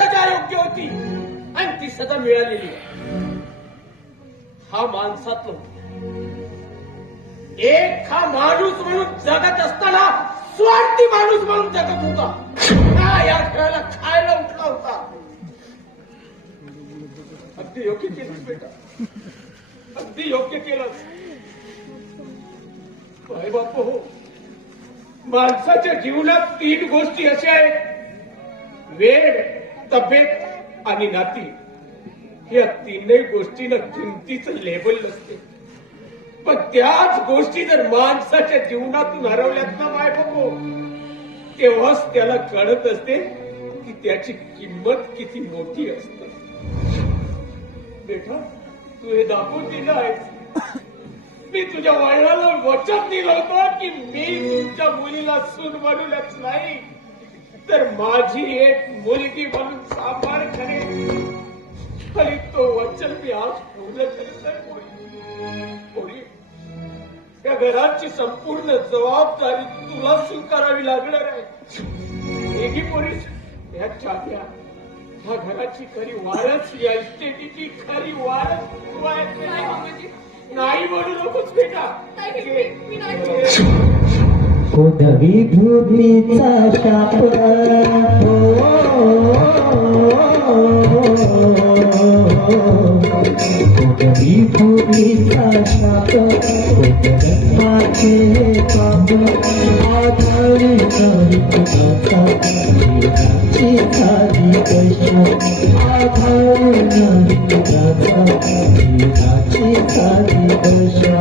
सजा योग्य होती आणि ती सजा मिळालेली आहे. हा माणसातला एक हा माणूस म्हणून जगत असताना स्वार्थी माणूस म्हणून जगत होता. हा या खेळाला खायला उठला होता. अगदी योग्य केलं बेटा, अगदी योग्य केलं. बाई बापू हो, माणसाच्या जीवनात 3 गोष्टी अशा आहेत: वेळ, तब्येत आणि नाती. या 3 गोष्टींना किमतीचं लेबल नसते. पण त्याच गोष्टी जर माणसाच्या जीवनातून हरवल्यात ना बाय बापू, तेव्हाच त्याला कळत असते की त्याची किंमत किती मोठी असते. बेटा, तू हे दाखवून दिलं आहेस. मी तुझ्या वडिलांना वचन दिलं होतं की मी तुमच्या मुलीला सून बनवलंच नाही, तर माझी एक मुलगी म्हणून सांभाळ करेन. आणि तो वचन मी आज पूर्ण करत आहे. या घराची संपूर्ण जबाबदारी तुला स्वीकारावी लागणार आहे. एकी पोरीस या चाव्या, ह्या घराची खरी वारस, या इस्टेटीची खरी वारस तू आहे. नाही म्हणू नकोस बेटा. विभूतीचा शाप विभूतीचा शाप माझे पाप आधारी तुझा जीवाची खाली कशा आधारी तुझा जीवाची खाली कशा